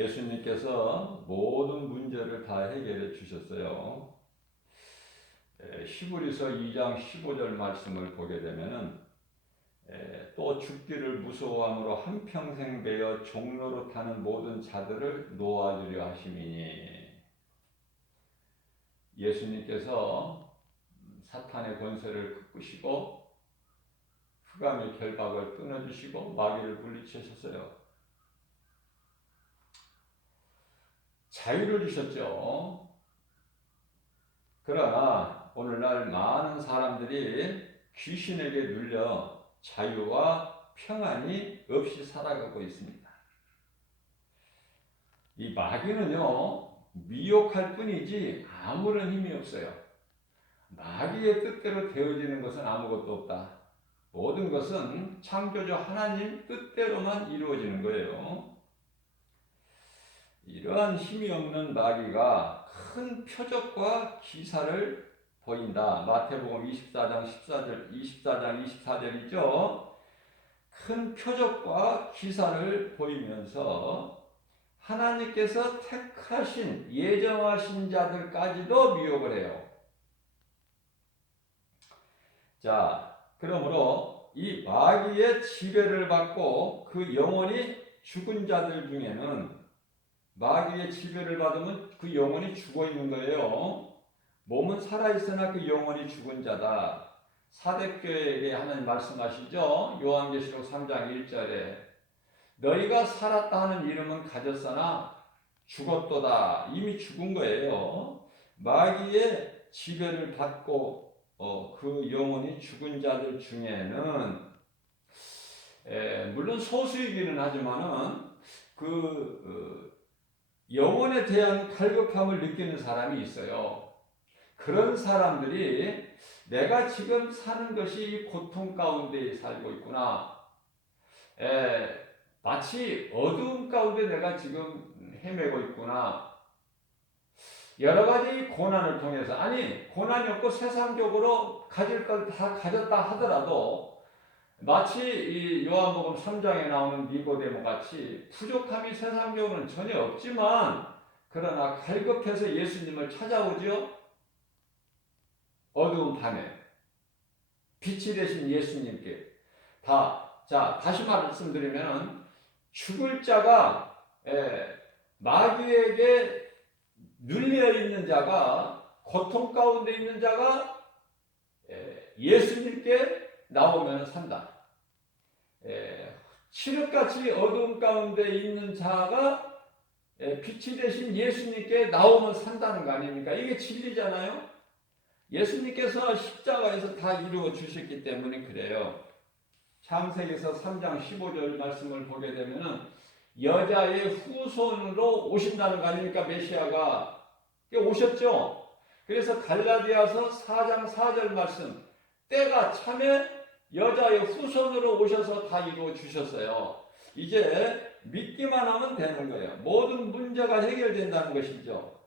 예수님께서 모든 문제를 다 해결해 주셨어요. 히브리서 2장 15절 말씀을 보게 되면은 또 죽기를 무서워함으로 한평생 배어 종로로 타는 모든 자들을 놓아주려 하심이니. 예수님께서 사탄의 권세를 꺾으시고 흑암의 결박을 끊어주시고 마귀를 물리치셨어요. 자유를 주셨죠. 그러나 오늘날 많은 사람들이 귀신에게 눌려 자유와 평안이 없이 살아가고 있습니다. 이 마귀는요, 미혹할 뿐이지 아무런 힘이 없어요. 마귀의 뜻대로 되어지는 것은 아무것도 없다. 모든 것은 창조주 하나님 뜻대로만 이루어지는 거예요. 이러한 힘이 없는 마귀가 큰 표적과 기사를 보인다. 마태복음 24장 24절, 큰 표적과 기사를 보이면서 하나님께서 택하신 예정하신 자들까지도 미혹을 해요. 자, 그러므로 이 마귀의 지배를 받고 그 영혼이 죽은 자들 중에는 마귀의 지배를 받으면 그 영혼이 죽어 있는 거예요. 몸은 살아있으나 그 영혼이 죽은 자다. 사대교회에게 하는 말씀하시죠. 요한계시록 3장 1절에 너희가 살았다 하는 이름은 가졌으나 죽었도다. 이미 죽은 거예요. 마귀의 지배를 받고 그 영혼이 죽은 자들 중에는 물론 소수이기는 하지만은 영혼에 대한 갈급함을 느끼는 사람이 있어요. 그런 사람들이 내가 지금 사는 것이 고통 가운데 살고 있구나. 마치 어두움 가운데 내가 지금 헤매고 있구나. 여러 가지 고난을 통해서, 아니 고난이 없고 세상적으로 가질 걸 다 가졌다 하더라도 마치 이 요한복음 3장에 나오는 니고데모 같이 부족함이 세상적으로는 전혀 없지만 그러나 갈급해서 예수님을 찾아오죠. 어두운 밤에 빛이 되신 예수님께 다시 말씀드리면 죽을 자가 마귀에게 눌려 있는 자가 고통 가운데 있는 자가 예수님께 나오면 산다. 칠흑같이 어두움 가운데 있는 자가 빛이 되신 예수님께 나오면 산다는 거 아닙니까? 이게 진리잖아요. 예수님께서 십자가에서 다 이루어 주셨기 때문에 그래요. 창세기서 3장 15절 말씀을 보게 되면은 여자의 후손으로 오신다는 거 아닙니까? 메시아가 오셨죠. 그래서 갈라디아서 4장 4절 말씀, 때가 참에 여자의 후손으로 오셔서 다 이루어 주셨어요. 이제 믿기만 하면 되는 거예요. 모든 문제가 해결된다는 것이죠.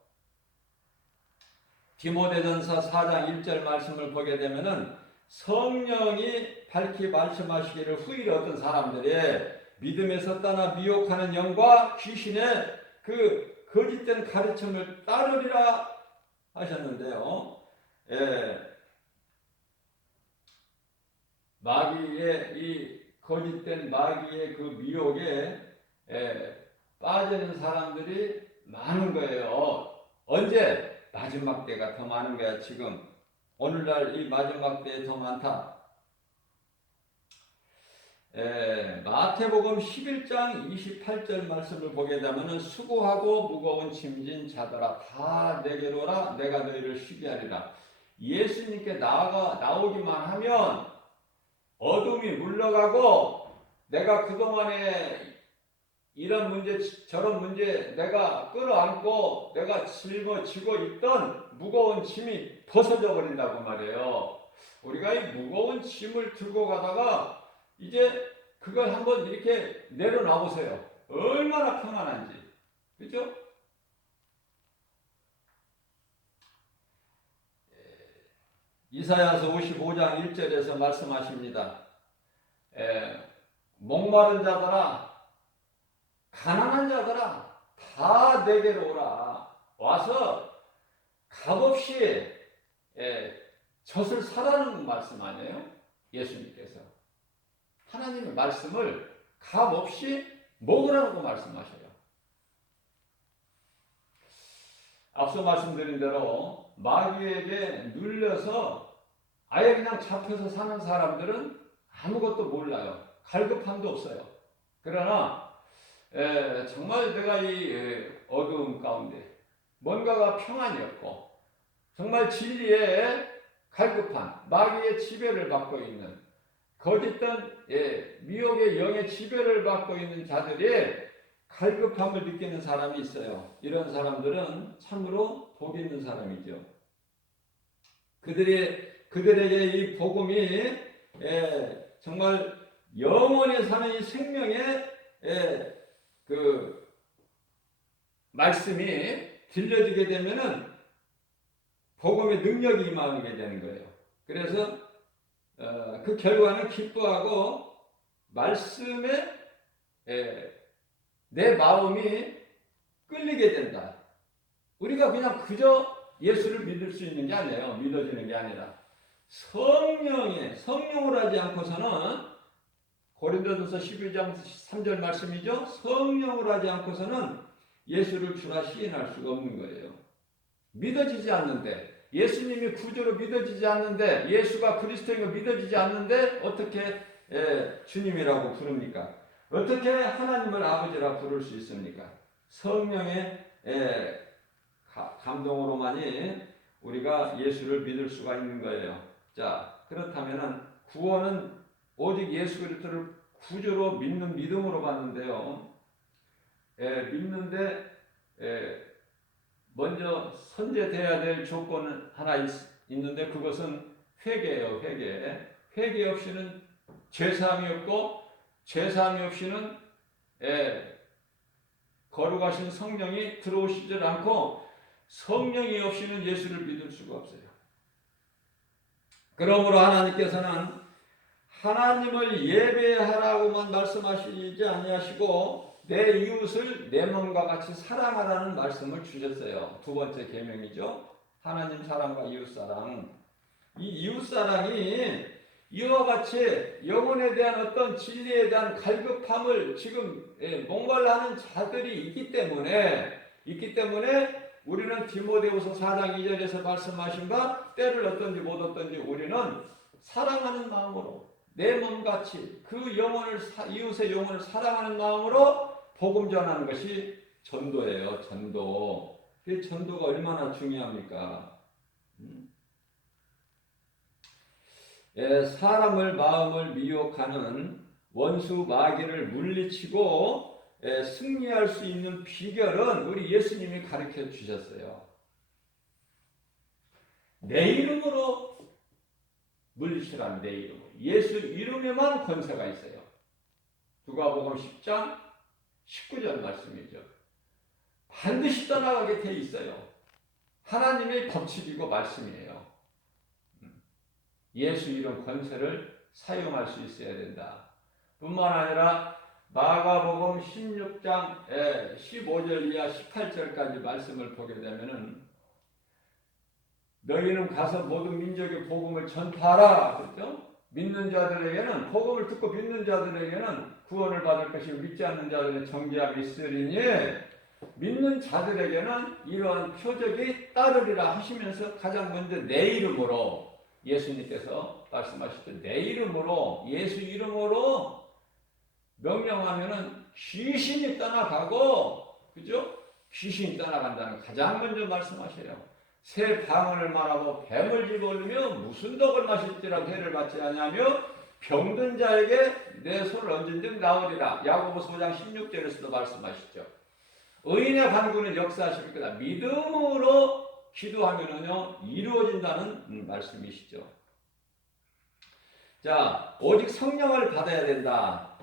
디모데전서 4장 1절 말씀을 보게 되면은 성령이 밝히 말씀하시기를 후일 어떤 사람들이 믿음에서 떠나 미혹하는 영과 귀신의 그 거짓된 가르침을 따르리라 하셨는데요. 마귀의 이 거짓된 마귀의 그 미혹에 빠지는 사람들이 많은 거예요. 언제? 마지막 때가 더 많은 거야. 지금 오늘날 이 마지막 때에 더 많다. 마태복음 11장 28절 말씀을 보게 되면 수고하고 무거운 짐진 자들아 다 내게로 오라 내가 너희를 쉬게 하리라. 예수님께 나오기만 하면 어둠이 물러가고 내가 그동안에 이런 문제 저런 문제 내가 끌어안고 내가 짊어지고 있던 무거운 짐이 벗어져 버린다고 말이에요. 우리가 이 무거운 짐을 들고 가다가 이제 그걸 한번 이렇게 내려놔 보세요. 얼마나 평안한지. 그렇죠? 이사야서 55장 1절에서 말씀하십니다. 목마른 자들아 가난한 자들아 다 내게로 오라. 와서 값없이 젖을 사라는 말씀 아니에요? 예수님께서 하나님의 말씀을 값없이 먹으라고 말씀하셔요. 앞서 말씀드린 대로 마귀에게 눌려서 아예 그냥 잡혀서 사는 사람들은 아무것도 몰라요. 갈급함도 없어요. 그러나 정말 내가 이 어두움 가운데 뭔가가 평안이 없고 정말 진리에 갈급한 마귀의 지배를 받고 있는 거짓된 미혹의 영의 지배를 받고 있는 자들이 갈급함을 느끼는 사람이 있어요. 이런 사람들은 참으로 복 있는 사람이죠. 그들에게 이 복음이 정말 영원히 사는 이 생명의 그 말씀이 들려지게 되면은 복음의 능력이 임하게 되는 거예요. 그래서 그 결과는 기뻐하고 말씀에 내 마음이 끌리게 된다. 우리가 그냥 그저 예수를 믿을 수 있는 게 아니에요. 믿어지는 게 아니라 성령으로 하지 않고서는 고린도전서 12장 3절 말씀이죠. 성령으로 하지 않고서는 예수를 주라 시인할 수가 없는 거예요. 믿어지지 않는데 예수님이 구주로 믿어지지 않는데 예수가 그리스도인 거 믿어지지 않는데 어떻게 주님이라고 부릅니까? 어떻게 하나님을 아버지라 부를 수 있습니까? 성령의 감동으로만이 우리가 예수를 믿을 수가 있는 거예요. 자, 그렇다면 구원은 오직 예수 그리스도를 구주로 믿는 믿음으로 받는데요. 믿는데 먼저 선제돼야 될 조건 하나 있는데 그것은 회개예요. 회개 없이는 죄사함이 없고 죄사함이 없이는 거룩하신 성령이 들어오시질 않고 성령이 없이는 예수를 믿을 수가 없어요. 그러므로 하나님께서는 하나님을 예배하라고만 말씀하시지 아니하시고 내 이웃을 내 몸과 같이 사랑하라는 말씀을 주셨어요. 두 번째 계명이죠. 하나님 사랑과 이웃 사랑. 이 이웃 사랑이 이와 같이 영혼에 대한 어떤 진리에 대한 갈급함을 지금 목말라하는 자들이 있기 때문에 우리는 디모데후서 4장 2절에서 말씀하신 바 때를 얻든지 못 얻든지 우리는 사랑하는 마음으로 내 몸같이 그 영혼을 이웃의 영혼을 사랑하는 마음으로 복음 전하는 것이 전도예요. 전도. 그 전도가 얼마나 중요합니까? 사람을 마음을 미혹하는 원수 마귀를 물리치고 승리할 수 있는 비결은 우리 예수님이 가르쳐 주셨어요. 내 이름으로 물리치라는 내 이름으로. 예수 이름에만 권세가 있어요. 누가복음 10장 19절 말씀이죠. 반드시 떠나가게 돼 있어요. 하나님의 법칙이고 말씀이에요. 예수 이름 권세를 사용할 수 있어야 된다. 뿐만 아니라 마가복음 16장 15절 이하 18절까지 말씀을 보게 되면은 너희는 가서 모든 민족의 복음을 전파하라. 그렇죠? 믿는 자들에게는 복음을 듣고 믿는 자들에게는 구원을 받을 것이고 믿지 않는 자들은 정죄함이 있으리니 믿는 자들에게는 이러한 표적이 따르리라 하시면서 가장 먼저 내 이름으로 예수님께서 말씀하실 때 내 이름으로 예수 이름으로 명령하면은 귀신이 떠나가고 그죠? 귀신이 떠나간다는 가장 먼저 말씀하셔요. 새 방언을 말하고 뱀을 집어넣으며 무슨 덕을 마실지라 해를 받지 않냐며 병든 자에게 내 손을 얹은즉 나으리라. 야고보서 5장 16절에서도 말씀하시죠. 의인의 간구는 역사하실 거다. 믿음으로 기도하면은요 이루어진다는 말씀이시죠. 자, 오직 성령을 받아야 된다.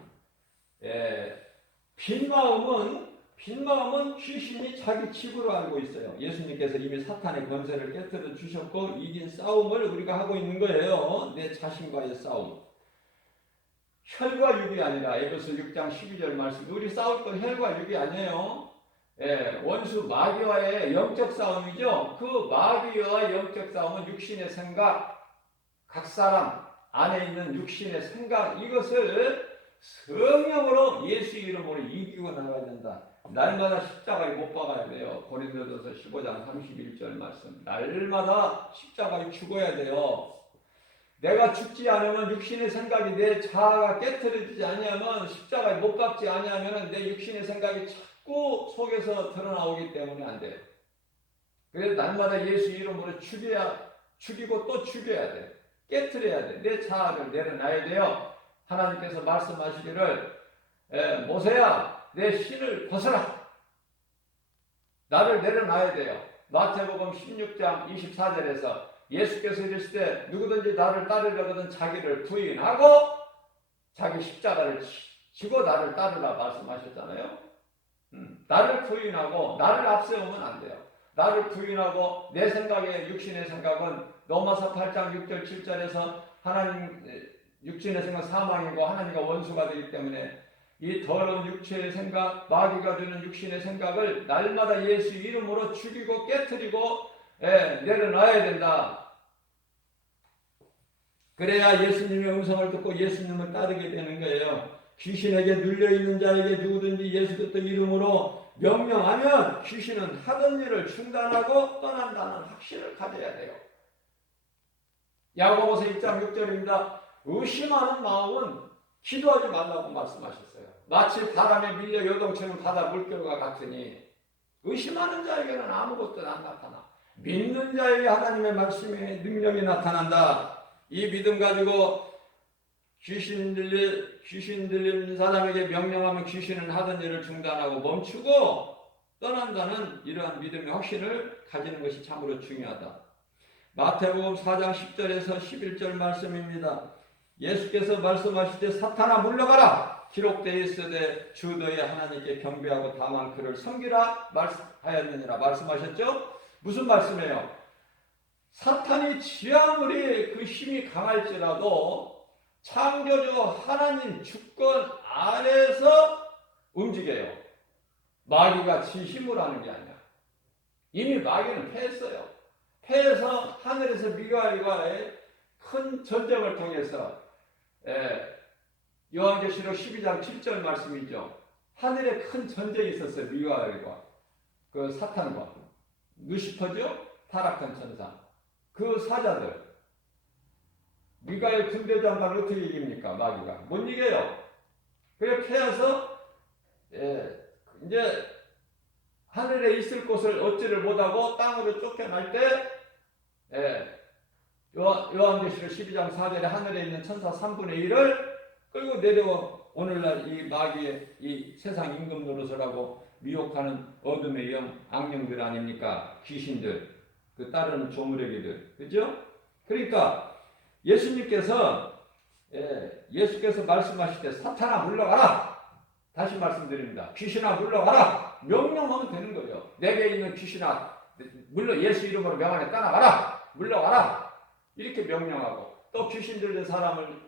빈 마음은 귀신이 자기 집으로 알고 있어요. 예수님께서 이미 사탄의 권세를 깨뜨려 주셨고 이긴 싸움을 우리가 하고 있는 거예요. 내 자신과의 싸움. 혈과 육이 아니라 에베소 6장 12절 말씀. 우리 싸울 건 혈과 육이 아니에요. 원수 마귀와의 영적 싸움이죠. 그 마귀와 영적 싸움은 육신의 생각, 각 사람 안에 있는 육신의 생각, 이것을 성령으로 예수 이름으로 이기고 나가야 된다. 날마다 십자가에 못 박아야 돼요. 고린도전서 15장 31절 말씀. 날마다 십자가에 죽어야 돼요. 내가 죽지 않으면 육신의 생각이 내 자아가 깨트려지지 아니하면 십자가에 못 박지 아니하면 내 육신의 생각이 자꾸 속에서 드러나오기 때문에 안 돼요. 그래서 날마다 예수 이름으로 죽이고 또 죽여야 돼. 깨트려야 돼. 내 자아를 내려놔야 돼요. 하나님께서 말씀하시기를 모세야 내 신을 벗어라. 나를 내려놔야 돼요. 마태복음 16장 24절에서 예수께서 이르실 때 누구든지 나를 따르려거든 자기를 부인하고 자기 십자가를 지고 나를 따르라 말씀하셨잖아요. 나를 부인하고 나를 앞세우면 안 돼요. 나를 부인하고 내 생각에 육신의 생각은 로마서 8장 6절 7절에서 하나님 육신의 생각 사망이고 하나님과 원수가 되기 때문에 이 더러운 육체의 생각, 마귀가 되는 육신의 생각을 날마다 예수 이름으로 죽이고 깨트리고 내려놔야 된다. 그래야 예수님의 음성을 듣고 예수님을 따르게 되는 거예요. 귀신에게 눌려있는 자에게 누구든지 예수 그리스도 이름으로 명령하면 귀신은 하던 일을 중단하고 떠난다는 확신을 가져야 돼요. 야고보서 1장 6절입니다. 의심하는 마음은 기도하지 말라고 말씀하셨어요. 마치 바람에 밀려 요동치는 바다 물결과 같으니 의심하는 자에게는 아무것도 안 나타나. 믿는 자에게 하나님의 말씀의 능력이 나타난다. 이 믿음 가지고 귀신 들린 사람에게 명령하면 귀신은 하던 일을 중단하고 멈추고 떠난다는 이러한 믿음의 확신을 가지는 것이 참으로 중요하다. 마태복음 4장 10절에서 11절 말씀입니다. 예수께서 말씀하실 때 사탄아 물러가라. 기록되어 있으되 주 너의 하나님께 경배하고 다만 그를 섬기라 하였느니라 말씀하셨죠? 무슨 말씀이에요? 사탄이 지아무리 그 힘이 강할지라도 창조주 하나님 주권 아래서 움직여요. 마귀가 지 힘으로 하는 게 아니야. 이미 마귀는 패했어요. 패해서 하늘에서 미가엘과의 큰 전쟁을 통해서 요한계시록 12장 7절 말씀이죠. 하늘에 큰 전쟁이 있었어요. 미가엘과 그 사탄과 루시퍼죠. 타락한 천사. 그 사자들. 미가엘 군대장관을 어떻게 이깁니까? 마귀가. 못 이겨요. 그래 패해서 이제 하늘에 있을 곳을 얻지를 못하고 땅으로 쫓겨날 때 요한계시록 12장 4절에 하늘에 있는 천사 3분의 1을 끌고 내려와 오늘날 이 마귀의 이 세상 임금 노릇을 하고 미혹하는 어둠의 영, 악령들 아닙니까? 귀신들, 그 따르는 조무래기들, 그죠? 그러니까 예수께서 말씀하실 때 사탄아 물러가라. 다시 말씀드립니다. 귀신아 물러가라. 명령하면 되는 거예요. 내게 있는 귀신아 예수 이름으로 명하네 떠나가라. 물러가라. 이렇게 명령하고 또 귀신 들린 사람을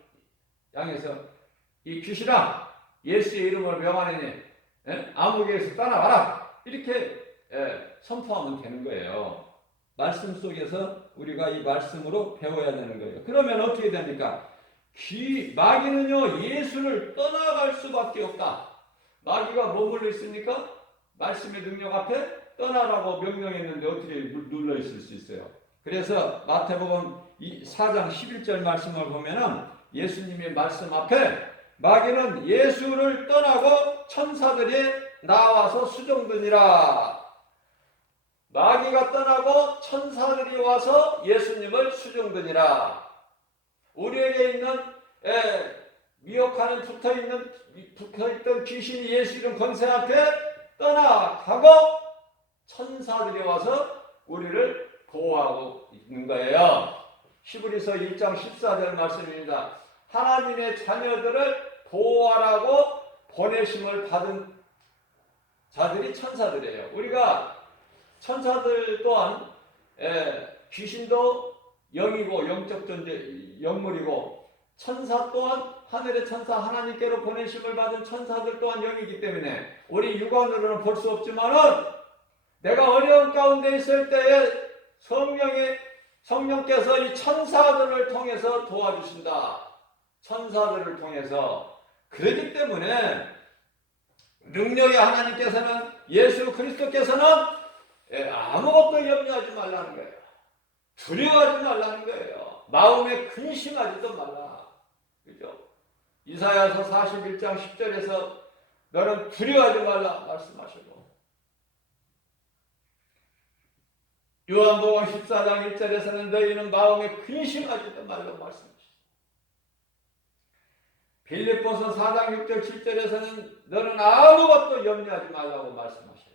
향해서 이 귀신아 예수의 이름으로 명하네 아무개에서 떠나가라. 이렇게 선포하면 되는 거예요. 말씀 속에서 우리가 이 말씀으로 배워야 되는 거예요. 그러면 어떻게 됩니까? 마귀는요 예수를 떠나갈 수밖에 없다. 마귀가 머물러 있습니까? 말씀의 능력 앞에 떠나라고 명령했는데 어떻게 눌러 있을 수 있어요? 그래서 마태복음 4장 11절 말씀을 보면은 예수님의 말씀 앞에 마귀는 예수를 떠나고 천사들이 나와서 수종드니라. 마귀가 떠나고 천사들이 와서 예수님을 수종드니라. 우리에게 있는 미혹하는 붙어있던 귀신이 예수 이름 권세 앞에 떠나가고 천사들이 와서 우리를 보호하고 있는 거예요. 히브리서 1장 14절 말씀입니다. 하나님의 자녀들을 보호하라고 보내심을 받은 자들이 천사들이에요. 우리가 천사들 또한 귀신도 영이고 영적 존재 영물이고 천사 또한 하늘의 천사 하나님께로 보내심을 받은 천사들 또한 여기기 때문에 우리 육안으로는 볼 수 없지만은 내가 어려운 가운데 있을 때에 성령께서 이 천사들을 통해서 도와주신다. 천사들을 통해서. 그렇기 때문에 능력의 하나님께서는 예수 그리스도께서는 아무것도 염려하지 말라는 거예요. 두려워하지 말라는 거예요. 마음에 근심하지도 말라. 그죠? 이사야서 41장 10절에서 너는 두려워하지 말라 말씀하시고 요한복음 14장 1절에서는 너희는 마음에 근심하지도 말라고 말씀하시고 빌립보서 4장 6절 7절에서는 너는 아무것도 염려하지 말라고 말씀하셔요.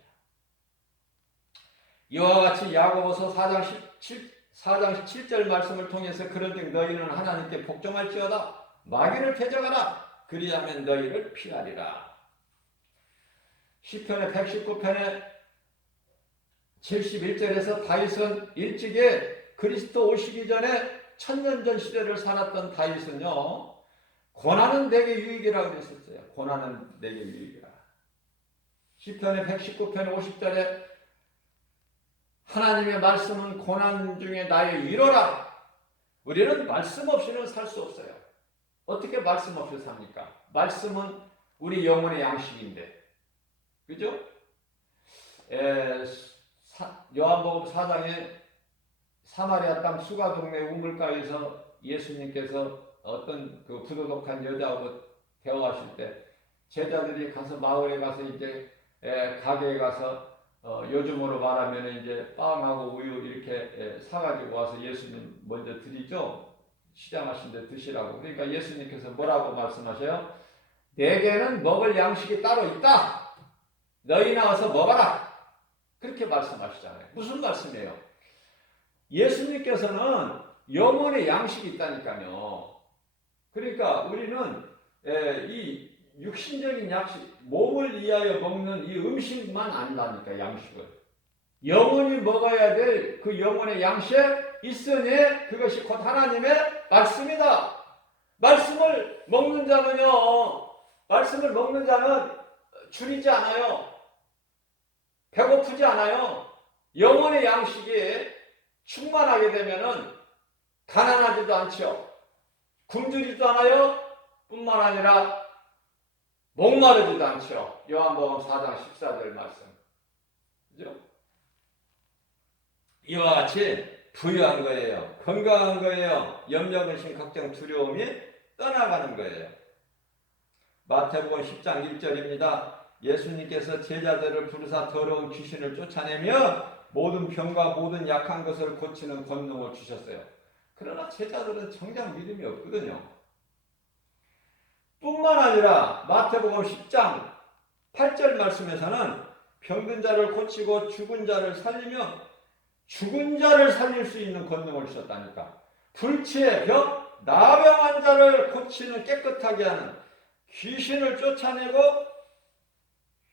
이와 같이 야고보서 4장 17절 말씀을 통해서 그런즉 너희는 하나님께 복종할지어다. 마귀를 패적하라. 그리하면 너희를 피하리라. 시편의 119편의 71절에서 다윗은 일찍에 그리스도 오시기 전에 천년전 시대를 살았던 다윗은요. 고난은 내게 유익이라고 그랬었어요. 고난은 내게 유익이라. 시편의 119편 50절에 하나님의 말씀은 고난 중에 나의 위로라. 우리는 말씀 없이는 살 수 없어요. 어떻게 말씀 없이 삽니까? 말씀은 우리 영혼의 양식인데. 그죠? 요한복음 4장에 사마리아 땅 수가 동네 우물가에서 예수님께서 어떤 그 부도덕한 여자하고 대화하실 때 제자들이 가서 마을에 가서 이제 가게에 가서 요즘으로 말하면 이제 빵하고 우유 이렇게 사가지고 와서 예수님 먼저 드리죠. 시장하신 데 드시라고. 그러니까 예수님께서 뭐라고 말씀하셔요? 내게는 먹을 양식이 따로 있다. 너희 나와서 먹어라. 그렇게 말씀하시잖아요. 무슨 말씀이에요? 예수님께서는 영혼의 양식이 있다니까요. 그러니까 우리는 이 육신적인 양식, 몸을 위하여 먹는 이 음식만 아니라니까, 양식을. 영혼이 먹어야 될 그 영혼의 양식 있으니 그것이 곧 하나님의 말씀이다. 말씀을 먹는 자는 줄이지 않아요. 배고프지 않아요. 영혼의 양식이 충만하게 되면은 가난하지도 않죠. 굶주리지도 않아요. 뿐만 아니라 목마르지도 않죠. 요한복음 4장 14절 말씀. 그죠? 이와 같이 부유한 거예요. 건강한 거예요. 염려, 근심, 걱정, 두려움이 떠나가는 거예요. 마태복음 10장 1절입니다. 예수님께서 제자들을 부르사 더러운 귀신을 쫓아내며 모든 병과 모든 약한 것을 고치는 권능을 주셨어요. 그러나 제자들은 정작 믿음이 없거든요. 뿐만 아니라 마태복음 10장 8절 말씀에서는 병든 자를 고치고 죽은 자를 살리며 죽은 자를 살릴 수 있는 권능을 주셨다니까. 불치의 병, 나병한 자를 고치는, 깨끗하게 하는, 귀신을 쫓아내고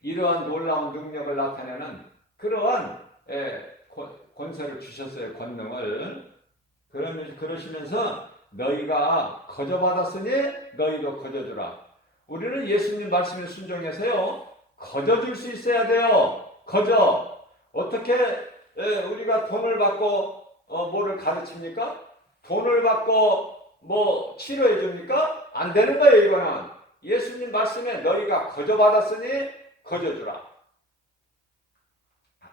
이러한 놀라운 능력을 나타내는 그러한 권세를 주셨어요. 권능을. 그러시면서 너희가 거저받았으니 너희도 거저주라. 우리는 예수님 말씀에 순종해서요. 거저줄 수 있어야 돼요. 거저. 어떻게 우리가 돈을 받고 뭐를 가르칩니까? 돈을 받고 뭐 치료해 줍니까? 안 되는 거예요. 이거는 예수님 말씀에 너희가 거저받았으니 거저주라.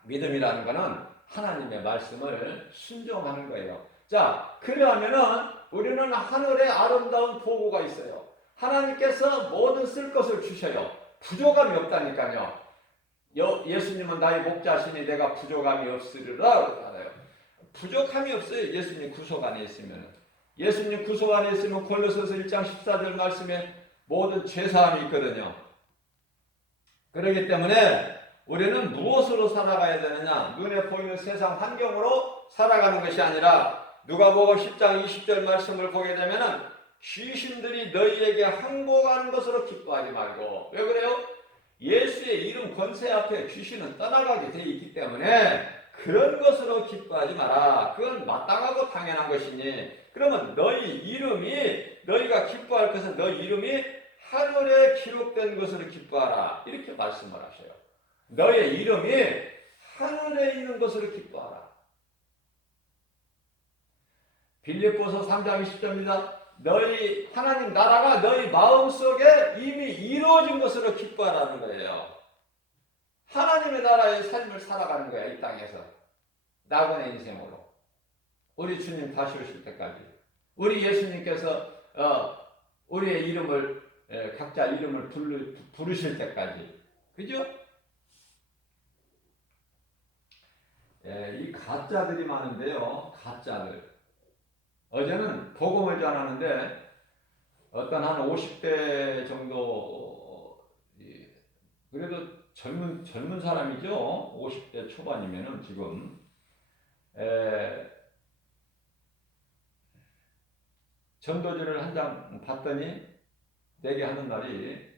믿음이라는 것은 하나님의 말씀을 순종하는 거예요. 자, 그러면은 우리는 하늘에 아름다운 보고가 있어요. 하나님께서 모든 쓸 것을 주셔요. 부족함이 없다니까요. 예수님은 나의 목자시니 내가 부족함이 없으리라 그러잖아요. 부족함이 없어요. 예수님 구속 안에 있으면. 예수님 구속 안에 있으면 골로새서 1장 14절 말씀에 모든 죄사함이 있거든요. 그렇기 때문에 우리는 무엇으로 살아가야 되느냐? 눈에 보이는 세상 환경으로 살아가는 것이 아니라 누가복음 10장 20절 말씀을 보게 되면은 귀신들이 너희에게 항복하는 것으로 기뻐하지 말고. 왜 그래요? 예수의 이름 권세 앞에 귀신은 떠나가게 되어 있기 때문에 그런 것으로 기뻐하지 마라. 그건 마땅하고 당연한 것이니. 그러면 너희 이름이 너희가 기뻐할 것은 너희 이름이 하늘에 기록된 것으로 기뻐하라. 이렇게 말씀을 하셔요. 너의 이름이 하늘에 있는 것으로 기뻐하라. 빌립보서 3장 20절입니다. 너희 하나님 나라가 너희 마음속에 이미 이루어진 것으로 기뻐하라는 거예요. 하나님의 나라의 삶을 살아가는 거야, 이 땅에서. 나그네 인생으로. 우리 주님 다시 오실 때까지. 우리 예수님께서 우리의 이름을 각자 이름을 부르실 때까지. 그죠? 이 가짜들이 많은데요. 가짜들. 어제는 복음을 전하는데 어떤 한 50대 정도 그래도 젊은 사람이죠. 50대 초반이면은 지금 전도지를 한 장 봤더니 내게 하는 말이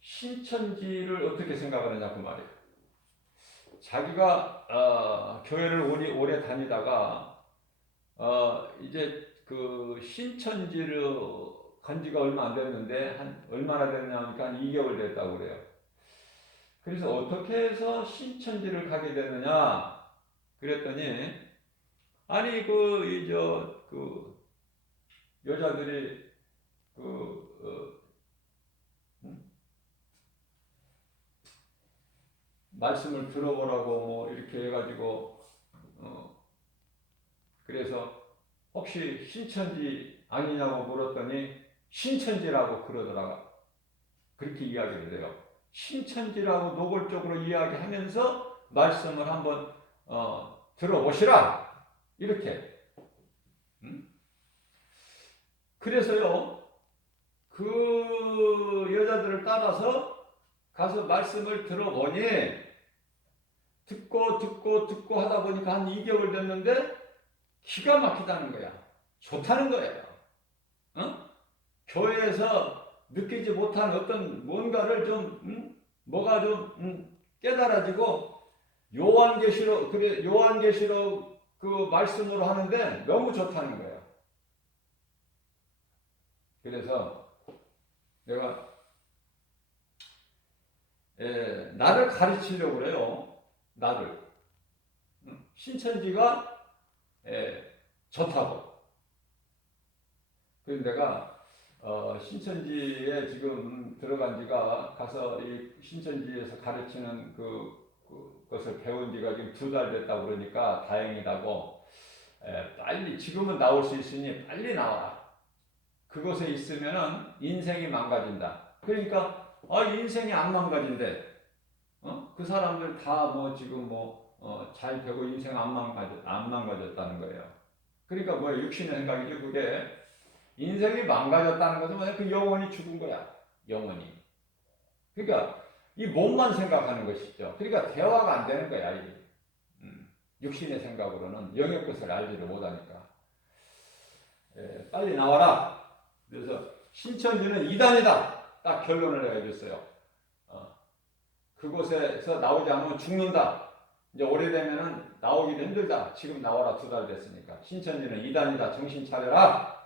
신천지를 어떻게 생각하느냐 그 말이에요. 자기가 교회를 오래 다니다가 이제 그 신천지를 간 지가 얼마 안 됐는데 한 얼마나 됐냐 하니까 한 2개월 됐다고 그래요. 그래서 어떻게 해서 신천지를 가게 됐느냐 그랬더니 아니 그 여자들이 말씀을 들어보라고 뭐 이렇게 해가지고 그래서 혹시 신천지 아니냐고 물었더니 신천지라고 그러더라고. 그렇게 이야기를 해요. 신천지라고 노골적으로 이야기하면서 말씀을 한번 들어보시라. 이렇게. 그래서요. 그 여자들을 따라서 가서 말씀을 들어보니 듣고 하다 보니까 한 2개월 됐는데 기가 막히다는 거야. 좋다는 거예요. 교회에서 느끼지 못한 어떤 뭔가를 뭐가 좀 깨달아지고 요한계시록 그 말씀으로 하는데 너무 좋다는 거예요. 그래서 내가 나를 가르치려고 그래요. 나를. 신천지가 좋다고. 그래서 내가 신천지에 지금 들어간 지가 가서 이 신천지에서 가르치는 그것을 배운 지가 지금 2달 됐다고 그러니까 다행이라고 빨리 지금은 나올 수 있으니 빨리 나와라. 그곳에 있으면은 인생이 망가진다. 그러니까 인생이 안 망가진대. 그 사람들 다 뭐 지금 잘 되고 인생 안 망가졌다는 거예요. 그러니까 뭐야 육신의 생각이죠. 그게 인생이 망가졌다는 것은 뭐냐 그 영혼이 죽은 거야. 영혼이. 그러니까 이 몸만 생각하는 것이죠. 그러니까 대화가 안 되는 거야. 이게. 육신의 생각으로는 영의 것을 알지를 못하니까. 빨리 나와라. 그래서 신천지는 이단이다. 딱 결론을 내줬어요. 그곳에서 나오지 않으면 죽는다. 이제 오래되면은 나오기도 힘들다. 지금 나와라 2달 됐으니까. 신천지는 이단이다. 정신 차려라.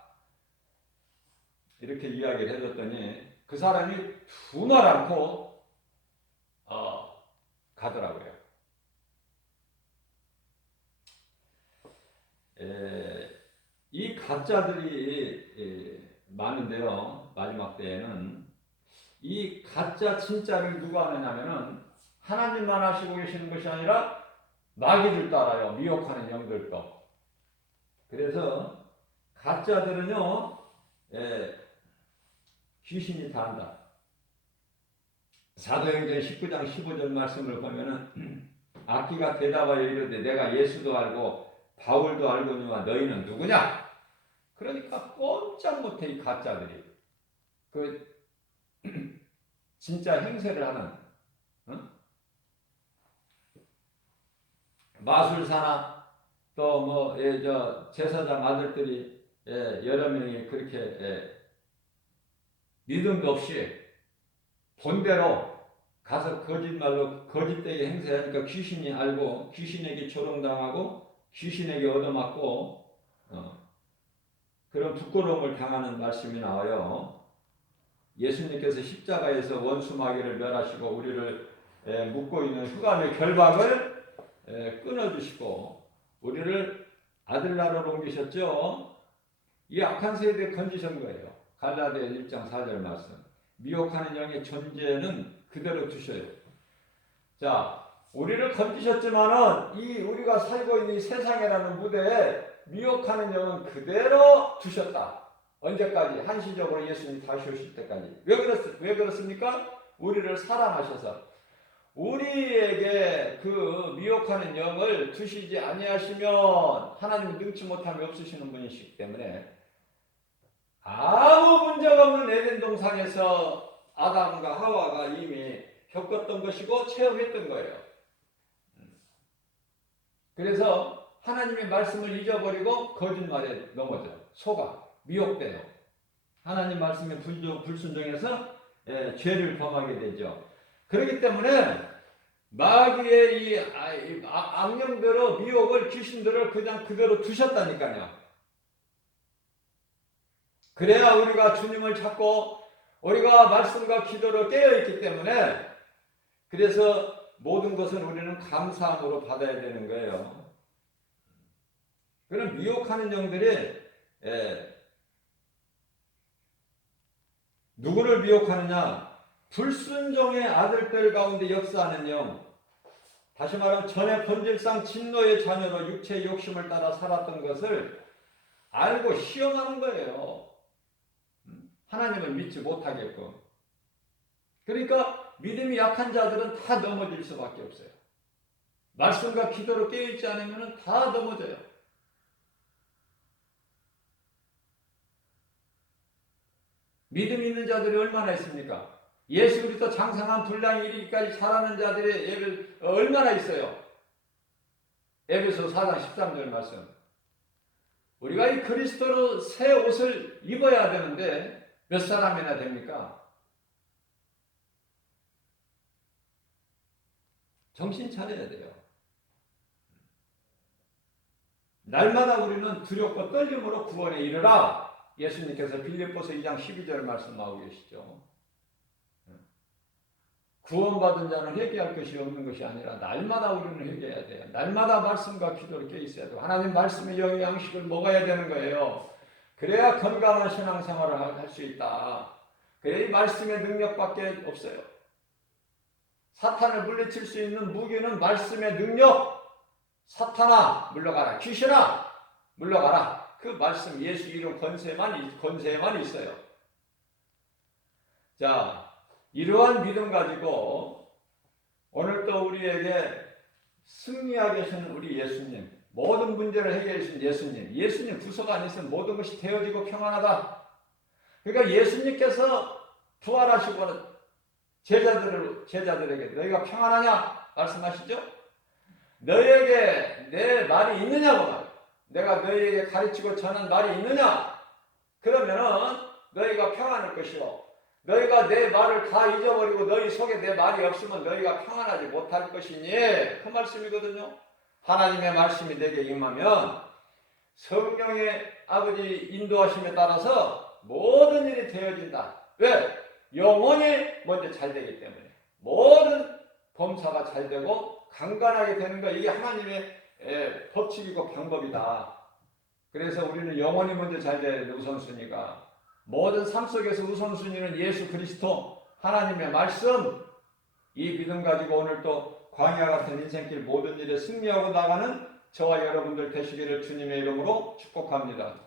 이렇게 이야기를 해줬더니 그 사람이 두 말 않고 가더라고요. 이 가짜들이 많은데요. 마지막 때에는 이 가짜 진짜를 누가 하느냐면은 하나님만 하시고 계시는 것이 아니라 마귀들 따라요. 미혹하는 영들도. 그래서 가짜들은요. 귀신이 다 한다. 사도행전 19장 15절 말씀을 보면은 악기가 대답하여 이르되 내가 예수도 알고 바울도 알거니와 너희는 누구냐? 그러니까 꼼짝 못해 이 가짜들이 그 진짜 행세를 하는 마술사나 또 제사장 아들들이 여러 명이 그렇게 믿음도 없이 본대로 가서 거짓말로 거짓되게 행세하니까 귀신이 알고 귀신에게 조롱당하고 귀신에게 얻어맞고 그런 부끄러움을 당하는 말씀이 나와요. 예수님께서 십자가에서 원수 마귀를 멸하시고 우리를 묶고 있는 흑암의 결박을 끊어주시고 우리를 아들나라로 옮기셨죠. 이 악한 세대에 건지신 거예요. 갈라디아 1장 4절 말씀. 미혹하는 영의 존재는 그대로 두셔요. 자, 우리를 건지셨지만은 이 우리가 살고 있는 이 세상이라는 무대에 미혹하는 영은 그대로 두셨다. 언제까지? 한시적으로 예수님이 다시 오실 때까지. 왜 그렇습니까? 우리를 사랑하셔서 우리에게 그 미혹하는 영을 두시지 아니하시면 하나님은 능치 못함이 없으시는 분이시기 때문에 아무 문제가 없는 에덴 동산에서 아담과 하와가 이미 겪었던 것이고 체험했던 거예요. 그래서 하나님의 말씀을 잊어버리고 거짓말에 넘어져 속아 미혹돼요. 하나님 말씀에 불순종해서 죄를 범하게 되죠. 그렇기 때문에 마귀의 이 악령대로 미혹을 귀신들을 그냥 그대로 두셨다니까요. 그래야 우리가 주님을 찾고 우리가 말씀과 기도로 깨어있기 때문에 그래서 모든 것은 우리는 감사함으로 받아야 되는 거예요. 그런 미혹하는 영들이 누구를 미혹하느냐? 불순종의 아들들 가운데 역사하는 영. 다시 말하면 전에 본질상 진노의 자녀로 육체의 욕심을 따라 살았던 것을 알고 시험하는 거예요. 하나님을 믿지 못하게끔. 그러니까 믿음이 약한 자들은 다 넘어질 수밖에 없어요. 말씀과 기도로 깨어있지 않으면 다 넘어져요. 믿음 있는 자들이 얼마나 있습니까? 예수 그리스도 장성한 분량이 이르기까지 자라는 자들의 예를 얼마나 있어요? 에베소 4장 13절 말씀. 우리가 이 그리스도로 새 옷을 입어야 되는데 몇 사람이나 됩니까? 정신 차려야 돼요. 날마다 우리는 두렵고 떨림으로 구원에 이르라. 예수님께서 빌립보서 2장 12절 말씀하고 계시죠. 구원받은 자는 회개할 것이 없는 것이 아니라 날마다 우리는 회개해야 돼요. 날마다 말씀과 기도를 깨 있어야 돼요. 하나님 말씀의 영양식을 먹어야 되는 거예요. 그래야 건강한 신앙생활을 할 수 있다. 그래야 이 말씀의 능력밖에 없어요. 사탄을 물리칠 수 있는 무기는 말씀의 능력. 사탄아 물러가라. 귀신아 물러가라. 그 말씀 예수 이름 권세만 있어요. 자, 이러한 믿음 가지고 오늘 또 우리에게 승리하게 하시는 우리 예수님, 모든 문제를 해결해 주신 예수님 구속 안 있으면 모든 것이 되어지고 평안하다. 그러니까 예수님께서 부활하시고는 제자들에게 너희가 평안하냐 말씀하시죠? 너희에게 내 말이 있느냐고 말. 내가 너희에게 가르치고 전한 말이 있느냐? 그러면은 너희가 평안할 것이요. 너희가 내 말을 다 잊어버리고 너희 속에 내 말이 없으면 너희가 평안하지 못할 것이니 그 말씀이거든요. 하나님의 말씀이 내게 임하면 성령의 아버지 인도하심에 따라서 모든 일이 되어진다. 왜? 영혼이 먼저 잘 되기 때문에 모든 범사가 잘 되고 강건하게 되는 거 이게 하나님의 법칙이고 방법이다. 그래서 우리는 영혼이 먼저 잘 되는 우선순위가 모든 삶 속에서 우선순위는 예수 그리스도 하나님의 말씀 이 믿음 가지고 오늘 또 광야 같은 인생길 모든 일에 승리하고 나가는 저와 여러분들 되시기를 주님의 이름으로 축복합니다.